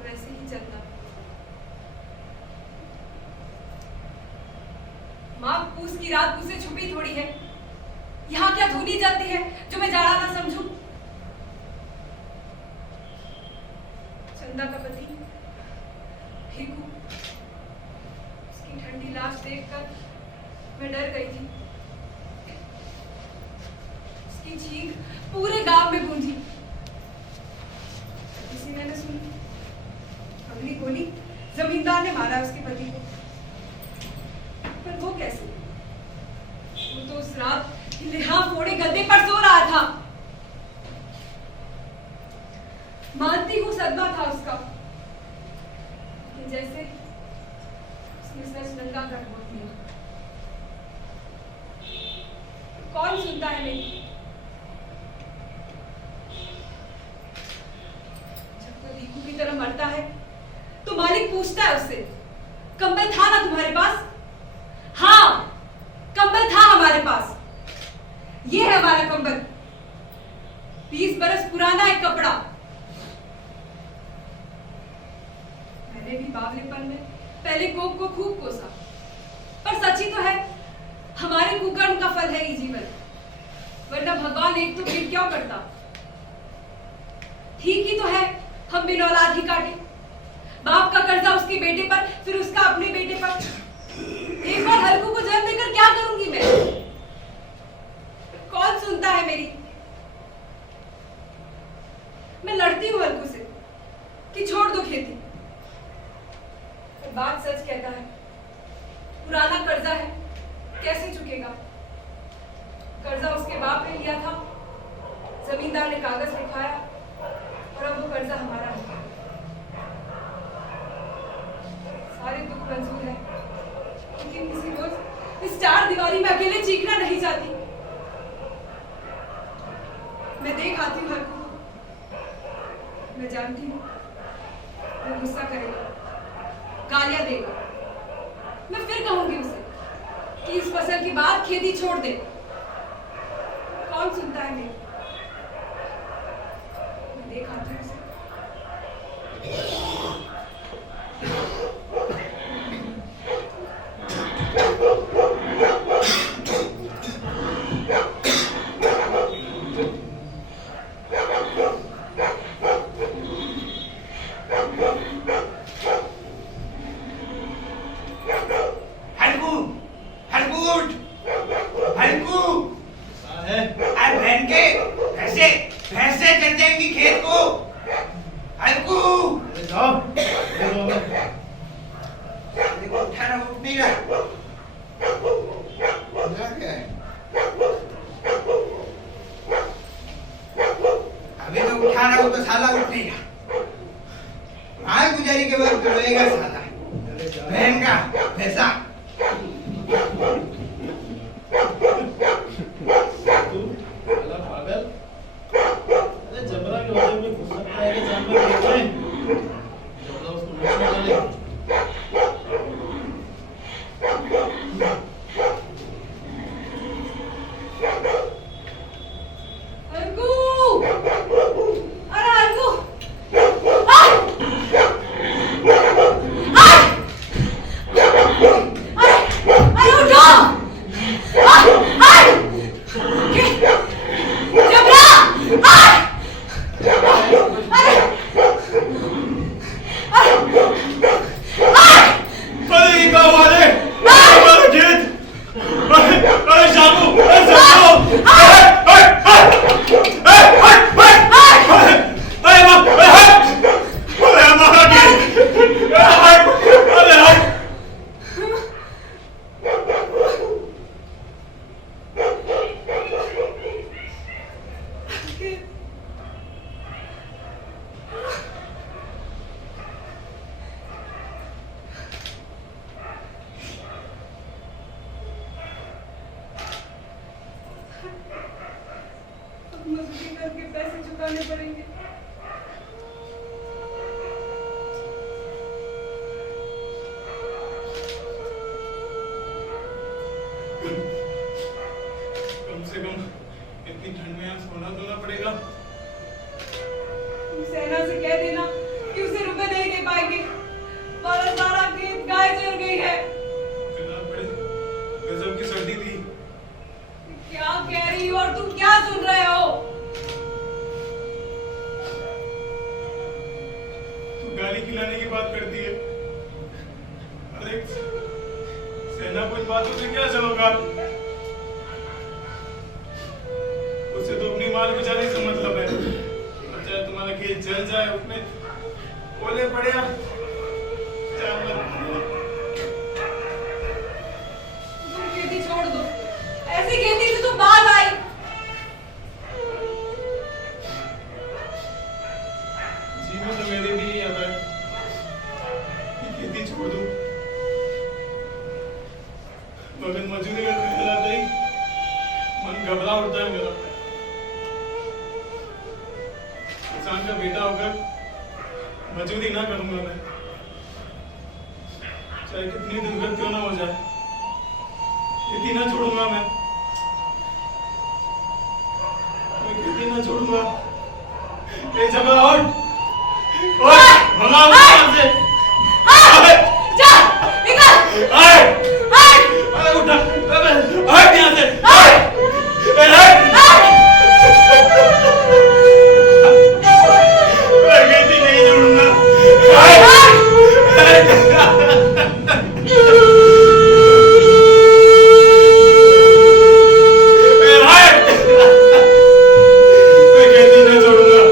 वैसे ही चलता। माँ पूस की रात मुझसे छुपी थोड़ी है। यहाँ क्या धुनी जलती है जो मैं जाड़ा ना समझूं? चंदा का पति भीखू, उसकी ठंडी लाश देखकर मैं डर गई थी। उसकी चीख पूरे गांव में गूंजी। किसी ने न सुनी। अगली गोली जमींदार ने मारा उसके पति को। पर वो कैसे? वो तो उस रात लिहाफ फोड़े गद्दे पर सो रहा था। मानती हूँ सदमा था उसका, लेकिन जैसे उसने सच नंगा कर बोल दिया। कौन सुनता है मेरी? जब कोई भीखू की तरह मरता है तो मालिक पूछता है उससे, कंबल था ना तुम्हारे पास? हाँ, कंबल था हमारे पास। ये है हमारा कंबल, 20 बरस पुराना एक कपड़ा। मैंने भी बावलेपन में पहले कोप को खूब कोसा, पर सच ही तो है, हमारे कुकर्म का फल है ये जीवन। वरना भगवान एक तो फिर क्यों करता? ठीक ही तो है हम बिन औलाद ही काटे। बाप का कर्जा उसके बेटे पर, फिर उसका अपने बेटे पर। एक बार हल्कू को जन्म देकर क्या करूंगी मैं? कौन सुनता है मेरी? मैं लड़ती हूं हल्कू से कि छोड़ दो खेती। बात सच कहता है, पुराना कर्जा है, कैसे चुकेगा? कर्जा उसके बाप ने लिया था, जमींदार ने कागज लिखवाया और अब वो कर्जा हमारा है। सारे दुख मंजूर है, लेकिन किसी रोज इस 4 दीवारी में अकेले चीखना नहीं चाहती। मैं देख आती हूँ हल्कू को। मैं जानती हूँ वो गुस्सा करेगा, गालियां देगा। मैं फिर कहूंगी उसे कि इस फसल की बात खेती छोड़ दे। कौन सुनता है मेरी? मैं देख आती हूँ उसे। उठाना हो तो साला उठेगा। माल गुजारी के बाद रोएगा साला। बहन का पैसा। तू साला पागल, अरे जबरा के होते हुए घुस सकता है कि जानवर देख ले, जबरा उसको नोच ना डाले। अर्गू! अरे अर्गू! अरे उठो! जबरा! अरे ये क्या हुआ रे? अरे जीत! अरे शामू! अरे शामू! मजदूरी करके पैसे चुकाने पड़ेंगे। कम से कम इतनी ठंड में यहाँ सोना तो ना पड़ेगा। तुम सेना से कह देना कि उसे रुपए नहीं दे पाएंगे। सारा खेत गाय चल गई है। फिलहाल बड़े गजब की सर्दी थी। क्या कह रही हो और तुम क्या सुन रहे हो? तू गाली खिलाने की बात करती है। अरे सेना कुछ बातों से क्या चलोगा? उससे तो अपनी माल बेचाने से मतलब है। और चाहे तुम्हारा खेत जल जाए, उसमें ओले पड़े या जानवर। तुम खेती छोड़ दो। ऐसी खेती से तो बात आई। जी में तो मेरे भी यही आता है कि खेती छोड़ दूं, मगर मजदूरी का ख्याल आता ही मन घबरा उठता है मेरा। किसान का बेटा होकर मजदूरी ना करूंगा मैं, चाहे कितनी दुर्गत क्यों ना हो जाए। खेती ना छोड़ूंगा मैं खेती ना छोड़ूंगा। ए जबरा उठ, भगा यहाँ से। जा, निकल। अरे उठा, हट यहाँ से। मैं खेती नहीं छोड़ूंगा। मैं खेती नहीं छोड़ूंगा।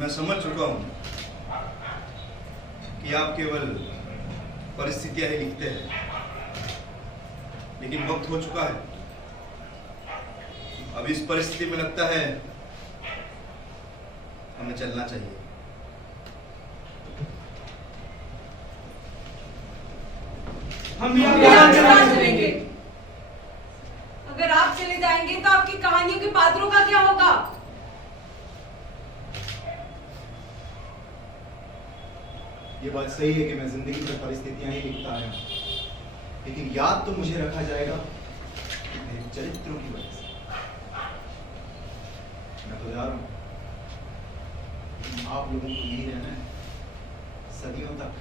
मैं समझ चुका हूं कि आप केवल परिस्थितियां ही लिखते हैं, लेकिन वक्त हो चुका है। अब इस परिस्थिति में लगता है हमें चलना चाहिए। हम भी हम आपके साथ चलेंगे। अगर आप चले जाएंगे तो आपकी कहानियों के पात्रों का क्या होगा? ये बात सही है कि मैं जिंदगी में परिस्थितियां ही लिखता आया, लेकिन याद तो मुझे रखा जाएगा मेरे चरित्रों की वजह से। मैं तो जा रहा हूं, लेकिन आप लोगों को यही रहना है सदियों तक।